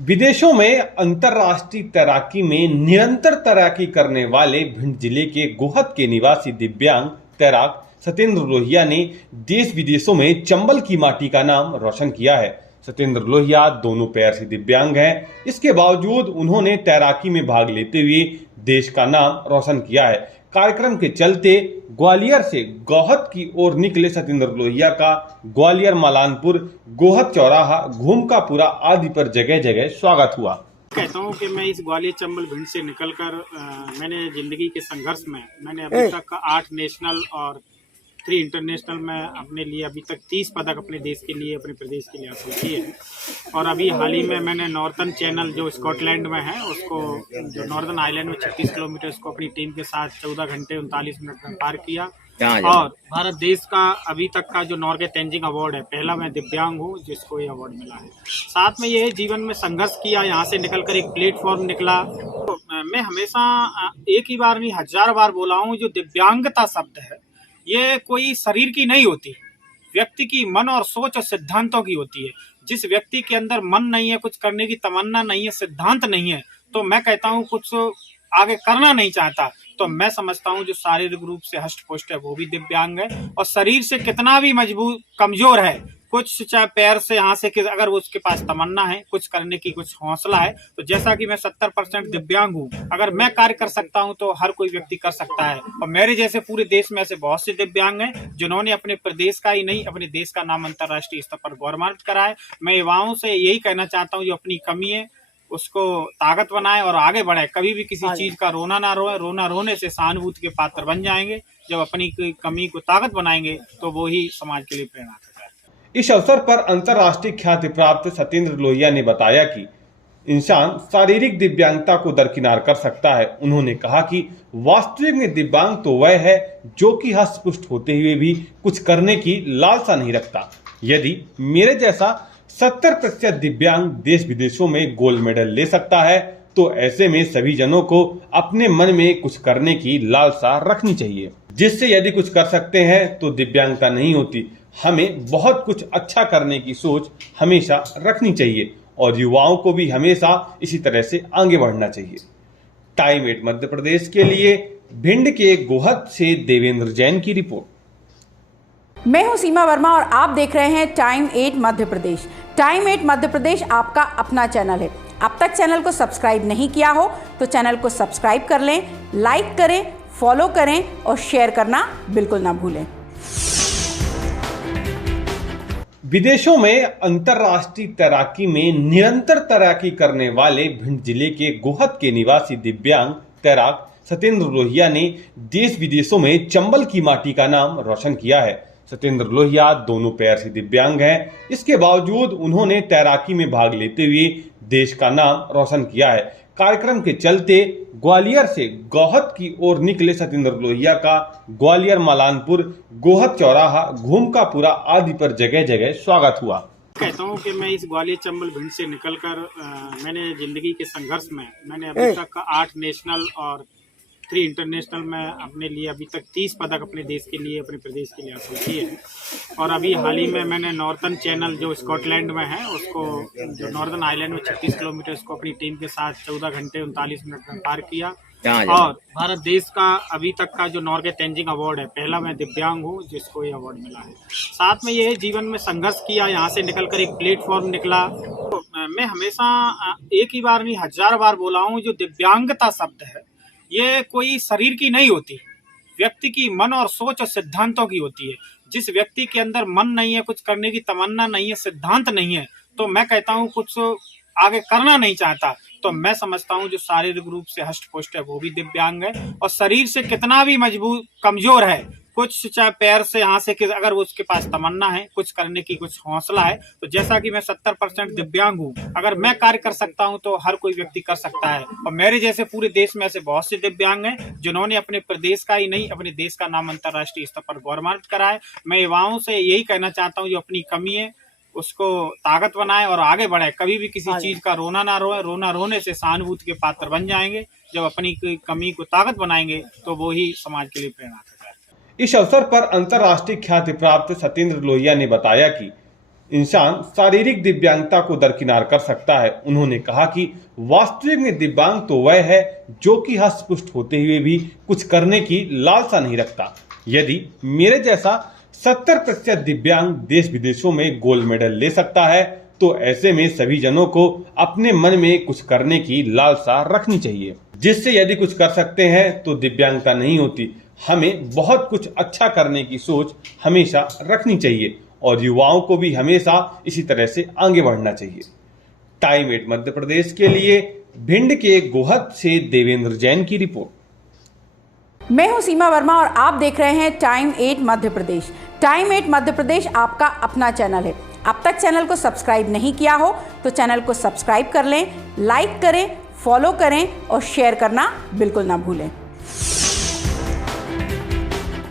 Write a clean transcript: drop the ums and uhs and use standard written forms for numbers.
विदेशों में अंतर्राष्ट्रीय तैराकी में निरंतर तैराकी करने वाले भिंड जिले के गोहद के निवासी दिव्यांग तैराक सत्येंद्र लोहिया ने देश विदेशों में चंबल की माटी का नाम रोशन किया है। सत्येंद्र लोहिया दोनों पैर से दिव्यांग हैं। इसके बावजूद उन्होंने तैराकी में भाग लेते हुए देश का नाम रोशन किया है। कार्यक्रम के चलते ग्वालियर से गोहद की ओर निकले सत्येंद्र लोहिया का ग्वालियर मलानपुर, गोहद चौराहा, घूमकापुरा आदि पर जगह जगह स्वागत हुआ। कहता हूँ कि मैं इस ग्वालियर चंबल भिंड से निकलकर मैंने जिंदगी के संघर्ष में मैंने अभी तक 8 नेशनल और 3 इंटरनेशनल में अपने लिए अभी तक 30 पदक अपने देश के लिए, अपने प्रदेश के लिए हासिल किए हैं। और अभी हाल ही में मैंने नॉर्थन चैनल जो स्कॉटलैंड में है उसको, जो नॉर्दर्न आइलैंड में 36 किलोमीटर, उसको अपनी टीम के साथ 14 घंटे 39 मिनट में पार किया। और भारत देश का अभी तक का जो नॉर्गे तेंजिंग अवार्ड है, पहला मैं दिव्यांग हूँ जिसको ये अवार्ड मिला है। साथ में ये जीवन में संघर्ष किया, यहाँ से निकलकर एक प्लेटफॉर्म निकला। तो मैं हमेशा एक ही बार नहीं 1000 बार बोला हूँ, जो दिव्यांगता शब्द है ये कोई शरीर की नहीं होती, व्यक्ति की मन और सोच और सिद्धांतों की होती है। जिस व्यक्ति के अंदर मन नहीं है, कुछ करने की तमन्ना नहीं है, सिद्धांत नहीं है, तो मैं कहता हूँ कुछ आगे करना नहीं चाहता, तो मैं समझता हूँ जो शारीरिक रूप से हष्ट पुष्ट है वो भी दिव्यांग है, और शरीर से कितना भी मजबूत कमजोर है, कुछ चाहे पैर से हाथ से, अगर उसके पास तमन्ना है, कुछ करने की कुछ हौसला है, तो जैसा कि मैं 70% दिव्यांग हूँ, अगर मैं कार्य कर सकता हूँ तो हर कोई व्यक्ति कर सकता है। और मेरे जैसे पूरे देश में ऐसे बहुत से दिव्यांग हैं जिन्होंने अपने प्रदेश का ही नहीं, अपने देश का नाम अंतर्राष्ट्रीय स्तर पर गौरवान्वित करा है। मैं युवाओं से यही कहना चाहता हूँ, जो अपनी कमी है उसको ताकत बनाए और आगे बढ़े। कभी भी किसी चीज का रोना ना रोए, रोना रोने से सहानुभूति के पात्र बन जाएंगे। जब अपनी कमी को ताकत बनाएंगे तो वो ही समाज के लिए प्रेरणा है। इस अवसर पर अंतर्राष्ट्रीय ख्याति प्राप्त सत्येंद्र लोहिया ने बताया कि इंसान शारीरिक दिव्यांगता को दरकिनार कर सकता है। उन्होंने कहा कि वास्तविक में दिव्यांग तो वह है जो कि हष्ट-पुष्ट होते हुए भी कुछ करने की लालसा नहीं रखता। यदि मेरे जैसा 70% दिव्यांग देश विदेशों में गोल्ड मेडल ले सकता है, तो ऐसे में सभी जनों को अपने मन में कुछ करने की लालसा रखनी चाहिए, जिससे यदि कुछ कर सकते हैं तो दिव्यांगता नहीं होती। हमें बहुत कुछ अच्छा करने की सोच हमेशा रखनी चाहिए और युवाओं को भी हमेशा इसी तरह से आगे बढ़ना चाहिए। टाइम 8 मध्य प्रदेश के लिए भिंड के गोहद से देवेंद्र जैन की रिपोर्ट। मैं हूं सीमा वर्मा और आप देख रहे हैं टाइम 8 मध्य प्रदेश। टाइम 8 मध्य प्रदेश आपका अपना चैनल है। अब तक चैनल को सब्सक्राइब नहीं किया हो तो चैनल को सब्सक्राइब कर लें, लाइक करें, फॉलो करें और शेयर करना बिल्कुल ना भूलें। विदेशों में अंतर्राष्ट्रीय तैराकी में निरंतर तैराकी करने वाले भिंड जिले के गोहद के निवासी दिव्यांग तैराक सत्येंद्र लोहिया ने देश विदेशों में चंबल की माटी का नाम रोशन किया है। सत्येंद्र लोहिया दोनों पैर से दिव्यांग हैं। इसके बावजूद उन्होंने तैराकी में भाग लेते हुए देश का नाम रोशन किया है। कार्यक्रम के चलते ग्वालियर से गोहद की ओर निकले सत्येंद्र लोहिया का ग्वालियर मलानपुर, गोहद चौराहा, घूमकापुरा आदि पर जगह जगह स्वागत हुआ। कहता हूँ कि मैं इस ग्वालियर चंबल भिंड से निकलकर मैंने जिंदगी के संघर्ष में मैंने अभी तक 8 नेशनल और 3 इंटरनेशनल में अपने लिए अभी तक 30 पदक अपने देश के लिए, अपने प्रदेश के लिए हासिल किए हैं। और अभी हाल ही में मैंने नॉर्थन चैनल जो स्कॉटलैंड में है उसको, जो नॉर्दर्न आइलैंड में 36 किलोमीटर, उसको अपनी टीम के साथ 14 घंटे 39 मिनट में पार किया। और भारत देश का अभी तक का जो नॉर्गे तेंजिंग अवार्ड है, पहला मैं दिव्यांग हूँ जिसको ये अवार्ड मिला है। साथ में ये जीवन में संघर्ष किया, यहाँ से निकलकर एक प्लेटफॉर्म निकला। तो मैं हमेशा एक ही बार नहीं 1000 बार बोला हूँ, जो दिव्यांगता शब्द है ये कोई शरीर की नहीं होती, व्यक्ति की मन और सोच और सिद्धांतों की होती है। जिस व्यक्ति के अंदर मन नहीं है, कुछ करने की तमन्ना नहीं है, सिद्धांत नहीं है, तो मैं कहता हूँ कुछ आगे करना नहीं चाहता, तो मैं समझता हूँ जो शारीरिक रूप से हष्ट पुष्ट है वो भी दिव्यांग है, और शरीर से कितना भी मजबूत कमजोर है, कुछ चाहे पैर से हाथ से, अगर उसके पास तमन्ना है, कुछ करने की कुछ हौसला है, तो जैसा कि मैं 70% दिव्यांग हूँ, अगर मैं कार्य कर सकता हूँ तो हर कोई व्यक्ति कर सकता है। और मेरे जैसे पूरे देश में ऐसे बहुत से दिव्यांग हैं जिन्होंने अपने प्रदेश का ही नहीं, अपने देश का नाम अंतर्राष्ट्रीय स्तर पर गौरवान्वित करा है। मैं युवाओं से यही कहना चाहता हूँ, जो अपनी कमी है उसको ताकत बनाए और आगे बढ़े। कभी भी किसी चीज का रोना ना रोए, रोना रोने से सहानुभूति के पात्र बन जाएंगे। जब अपनी कमी को ताकत बनाएंगे तो वो ही समाज के लिए प्रेरणा है। इस अवसर पर अंतर्राष्ट्रीय ख्याति प्राप्त सत्येंद्र लोहिया ने बताया कि इंसान शारीरिक दिव्यांगता को दरकिनार कर सकता है। उन्होंने कहा कि वास्तविक में दिव्यांग तो वह है जो कि हष्ट-पुष्ट होते हुए भी कुछ करने की लालसा नहीं रखता। यदि मेरे जैसा 70% दिव्यांग देश विदेशों में गोल्ड मेडल ले सकता है तो ऐसे में सभी जनों को अपने मन में कुछ करने की लालसा रखनी चाहिए, जिससे यदि कुछ कर सकते हैं तो दिव्यांगता नहीं होती। हमें बहुत कुछ अच्छा करने की सोच हमेशा रखनी चाहिए और युवाओं को भी हमेशा इसी तरह से आगे बढ़ना चाहिए। टाइम 8 मध्य प्रदेश के लिए भिंड के गोहद से देवेंद्र जैन की रिपोर्ट। मैं हूं सीमा वर्मा और आप देख रहे हैं टाइम 8 मध्य प्रदेश। टाइम 8 मध्य प्रदेश आपका अपना चैनल है। अब तक चैनल को सब्सक्राइब नहीं किया हो तो चैनल को सब्सक्राइब कर लें, लाइक करें, फॉलो करें और शेयर करना बिल्कुल ना भूलें।